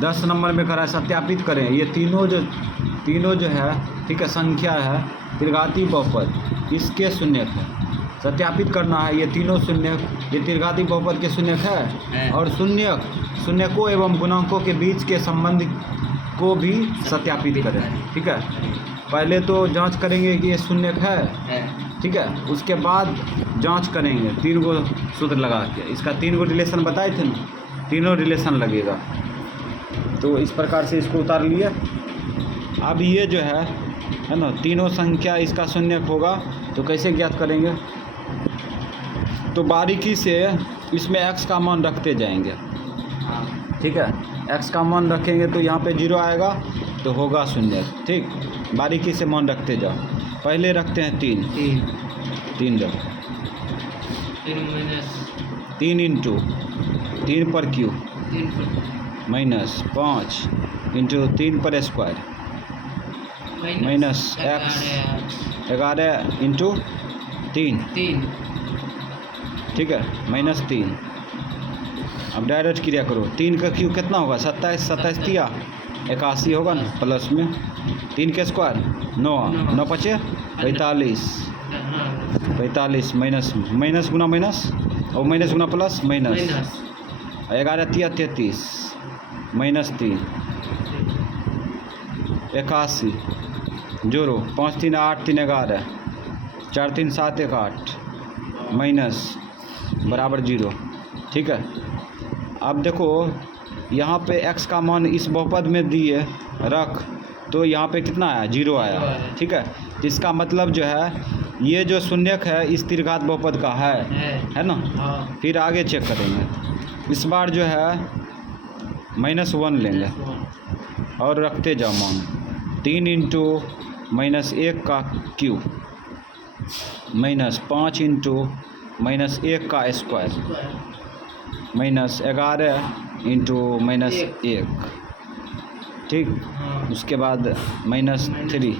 10 number में खड़ा है, सत्यापित करें। ये तीनों जो है, ठीक है, संख्या है त्रिघाती बहुपद, इसके शून्यक है। सत्यापित करना है ये तीनों शून्यक, ये त्रिघाती बहुपद के शून्यक है। और शून्यकों एवं गुणांकों के बीच के संबंध को भी सत्यापित करें, ठीक है। पहले तो जांच करेंगे कि ये शून्यक है, ठीक है, उसके बाद जांच करेंगे 3 गो सूत्र लगा के। इसका 3 गो रिलेशन बताए थे ना, तीनों रिलेशन लगेगा। तो इस प्रकार से इसको उतार लिए। अब ये जो है ना, तीनों संख्या इसका शून्यक होगा, तो कैसे ज्ञात करेंगे? तो बारीकी से इसमें x का मान रखते जाएंगे, ठीक है। x का मान रखेंगे तो यहाँ पे 0 आएगा, तो होगा शून्य, ठीक। बारीकी से मान रखते जाओ। पहले रखते हैं 3 रख 3 इंटू 3 पर क्यू माइनस 5 इंटू 3 पर स्क्वायर माइनस x 11 इंटू 3, ठीक है, माइनस 3। अब डायरेक्ट क्रिया करो। 3 का क्यू कितना होगा? 27 तिया 81 होगा ना, प्लस में 3 के स्क्वायर 9 5 45 माइनस गुना माइनस और माइनस गुना प्लस माइनस 11 तिया 33 माइनस 3 81 जोड़ो 5 3 8 3 11 4 3 7 1 8 माइनस बराबर 0, ठीक है। अब देखो यहाँ पे x का मान इस बहुपद में दिए रख, तो यहाँ पे कितना आया? 0 आया, ठीक है। तो इसका मतलब जो है ये जो शून्यक है इस त्रिघात बहुपद का है ना। फिर आगे चेक करेंगे। इस बार जो है -1 लेंगे और रखते जाओ मान। 3 इंटू -1 का क्यू माइनस 5 इंटू -1 का स्क्वायर माइनस 11 इंटू -1, ठीक। उसके बाद -3।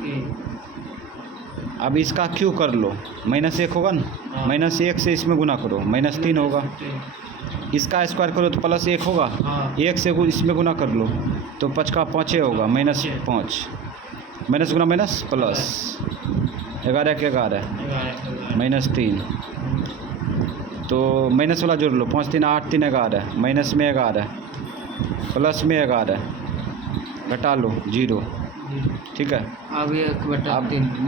अब इसका क्यू कर लो, -1 होगा ना, -1 से इसमें गुना करो -3 होगा। इसका स्क्वायर करो तो +1 होगा, 1 से इसमें गुना कर लो तो 5 का 5 होगा -5 माइनस गुना माइनस प्लस 11 के 11 -3। तो माइनस वाला जोड़ लो, 5 3 8 3 11 माइनस में 11 प्लस में 11 घटा लो 0, ठीक है। अब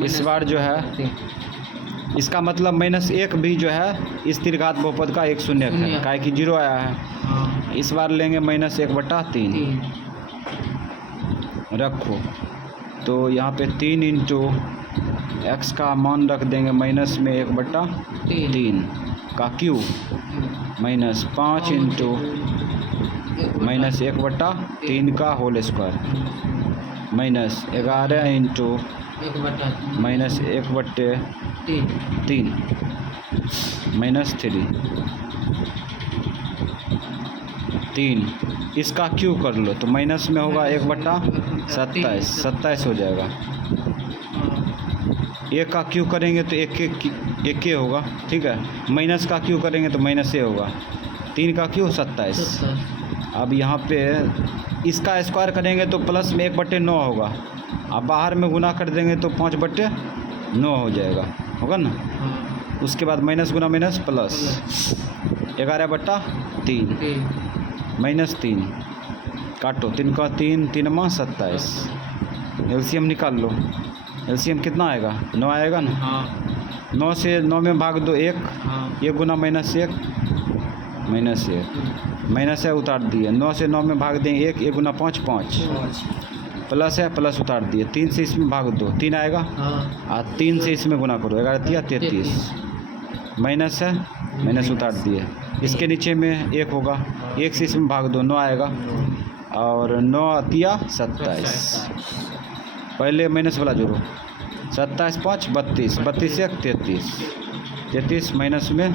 इस बार जो है इसका मतलब -1 भी जो है इस त्रिघात बहुपद का एक शून्यक है, काहे कि 0 आया है। इस बार लेंगे -1/3 रखो, तो यहाँ पे 3 इंटू x का मान रख देंगे माइनस में 1/3 का क्यू माइनस 5 इंटू -1/3 का होल स्क्वायर माइनस 11 इंटू -1/3 -3। इसका क्यू कर लो तो माइनस में होगा 1/27 हो जाएगा। 1 का क्यू करेंगे तो 1 होगा, ठीक है। माइनस का क्यू करेंगे तो -1 होगा। 3 का क्यू 27। अब यहाँ पे इसका स्क्वायर करेंगे तो प्लस में 1/9 होगा। अब बाहर में गुना कर देंगे तो 5/9 हो जाएगा, होगा ना। उसके बाद माइनस गुना माइनस प्लस 11/3 -3 काटो, 3 का 3 3 में 27। एलसीएम निकाल लो। एलसीएम कितना आएगा? 9 आएगा ना। 9 से 9 में भाग दो 1, 1 गुना -1 माइनस है उतार दिए। 9 से 9 में भाग दें 1, 1 गुना 5 प्लस है, प्लस उतार दिए। 3 से इसमें भाग दो 3 आएगा, 3 से इसमें गुना करो 11 33 माइनस है, माइनस उतार दिए। इसके नीचे में 1 होगा, 1 से इसमें भाग दो 9 आएगा और 9 तिया 27। पहले माइनस वाला जोड़ो, 27 5 32 32 1 33 माइनस में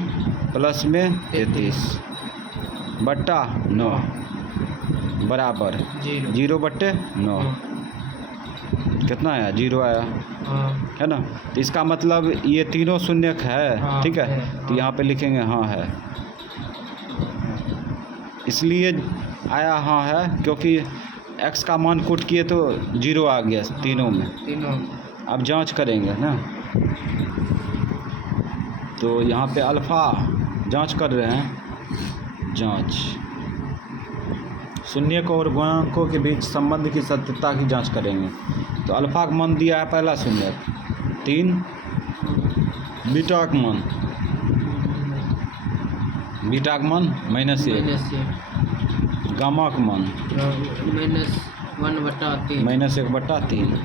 प्लस में 33/9 बराबर 0/9। कितना आया? 0 आया, है ना। तो इसका मतलब ये तीनों शून्यक है, ठीक है। तो यहाँ पे लिखेंगे हाँ है। इसलिए आया हाँ है, क्योंकि x का मान पुट किए तो 0 आ गया तीनों में। अब जांच करेंगे ना, तो यहाँ पे अल्फ़ा जांच कर रहे हैं। जांच शून्यक और गुणांकों के बीच संबंध की सत्यता की जांच करेंगे। तो अल्फ़ा का मान दिया है पहला शून्यक 3, बीटा का मान -1, गामा का मान -1/3।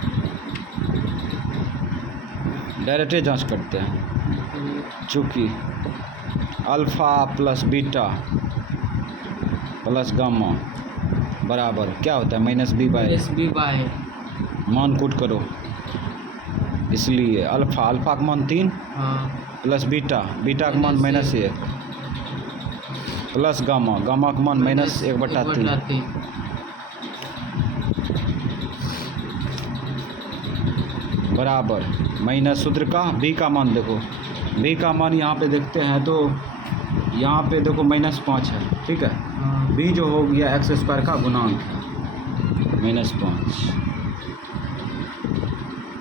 डायरेक्ट जांच करते हैं, चूँकि alpha plus beta plus gamma बराबर क्या होता है -b/। मान कूट करो, इसलिए अल्फ़ा का मान 3 प्लस बीटा का मान -1 प्लस गामा का मान -1/3 बराबर माइनस सूत्र का b का मान। देखो b का मान यहाँ पे देखते हैं तो यहाँ पे देखो -5 है, ठीक है। b जो हो गया x² का गुणांक -5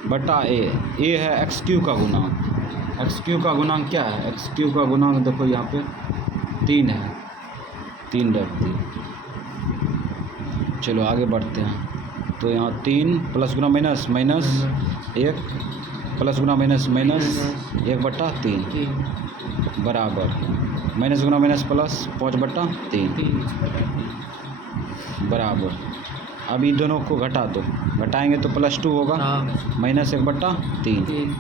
बटा a है x³ का गुणांक। x³ का गुणांक क्या है? x³ का गुणांक देखो यहाँ पे 3 है, 3/3। चलो आगे बढ़ते हैं। तो यहाँ 3 प्लस गुना माइनस -1 प्लस गुना माइनस -1/3 बराबर माइनस गुना माइनस प्लस 5/3 बराबर। अब इन दोनों को घटा दो, घटाएंगे तो +2 होगा -1/3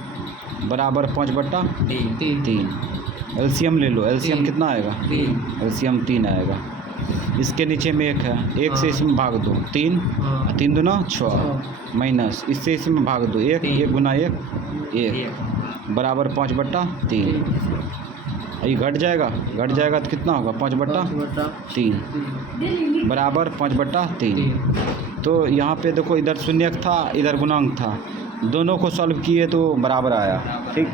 बराबर 5/3। एलसीएम ले लो, एलसीएम कितना आएगा? एलसीएम 3 आएगा। इसके नीचे में 1 है, 1 से इसमें भाग दो 3, 3 दूना 6 माइनस इससे इसमें भाग दो 1, 1 गुना 1 बराबर 5/3। ये घट जाएगा तो कितना होगा? 5/3 बराबर 5/3। तो यहाँ पे देखो इधर शून्यक था, इधर गुणांक था, दोनों को सॉल्व किए तो बराबर आया, ठीक।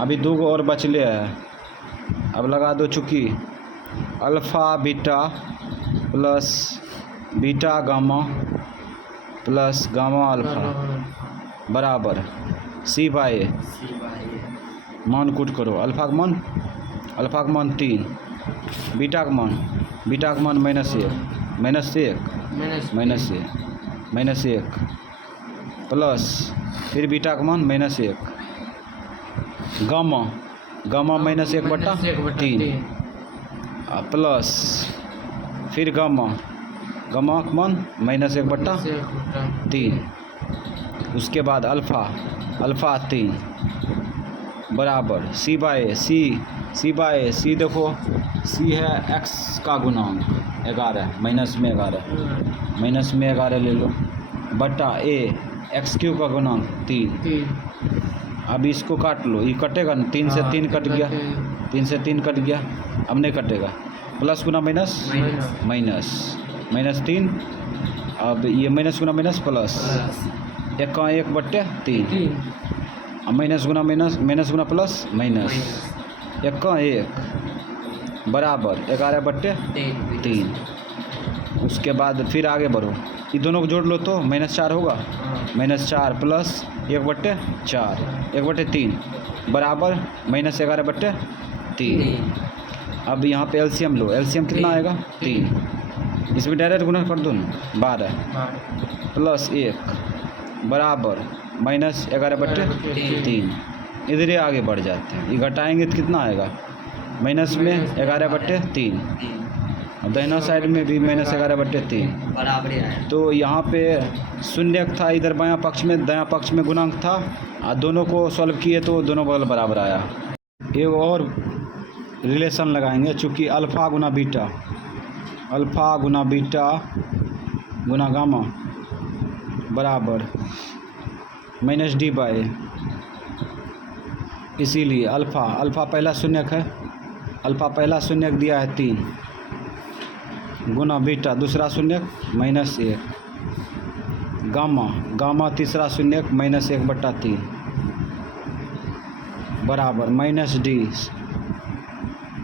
अभी 2 और बचले है, अब लगा दो। चूँकि alpha beta plus beta gamma plus gamma alpha बराबर c/a। मान कूट करो, अल्फ़ा का मान 3, बीटा का मान -1 प्लस फिर बीटा का मान -1 गामा -1/3 प्लस फिर गामा का मान -1/3। उसके बाद अल्फ़ा 3 बराबर c/a देखो c है x का गुणांक 11 -11 ले लो बटा a x³ का गुणांक 3। अब इसको काट लो, ये कटेगा ना, 3 से 3 कट गया, 3 से 3 कट गया, अब नहीं कटेगा। प्लस गुना -3, अब ये माइनस गुना माइनस प्लस 1/3 माइनस गुना प्लस -1 बराबर 11/3। उसके बाद फिर आगे बढ़ो, ये दोनों को जोड़ लो तो -4 होगा, -4 प्लस 1/3 बराबर -11/3। अब यहाँ पे एलसीएम लो, एलसीएम कितना आएगा? 3। इसमें डायरेक्ट गुना कर दो ना, 12 प्लस 1 बराबर -11/3। इधर ही आगे बढ़ जाते हैं, ये घटाएंगे तो कितना आएगा? -11/3। दाहिना साइड में भी -11/3 बराबर है। तो यहाँ पे शून्यक था, इधर बायां पक्ष में, दायां पक्ष में गुणांक था, और दोनों को सॉल्व किए तो दोनों बगल बराबर आया। एक और रिलेशन लगाएंगे, चूँकि अल्फ़ा गुना बीटा गुना गामा बराबर -d/a। इसीलिए अल्फ़ा पहला शून्यक है, अल्फ़ा पहला शून्यक दिया है 3 गुना बीटा दूसरा शून्यक -1 गामा तीसरा शून्यक -1/3 बराबर -d।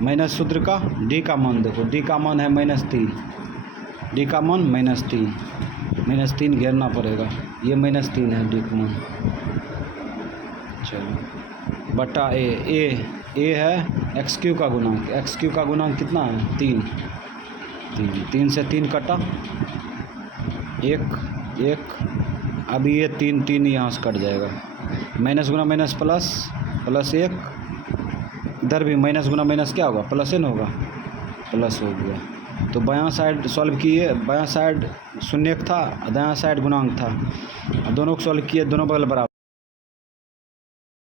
माइनस सूत्र का d का मान देखो, d का मान है -3 डी का मान -3 घेरना पड़ेगा, ये -3 है डी का मान। चलो बटा ए है एक्स क्यू का गुणांक कितना है 3 से 3 कटा 1 अब ये 3 यहाँ से कट जाएगा, माइनस गुना माइनस प्लस 1, इधर भी माइनस गुना माइनस क्या होगा प्लस n होगा, प्लस हो गया। तो बायां साइड सॉल्व किए, बायां साइड शून्य था, दायां साइड गुणांक था, दोनों को सॉल्व किए, दोनों बगल बराबर।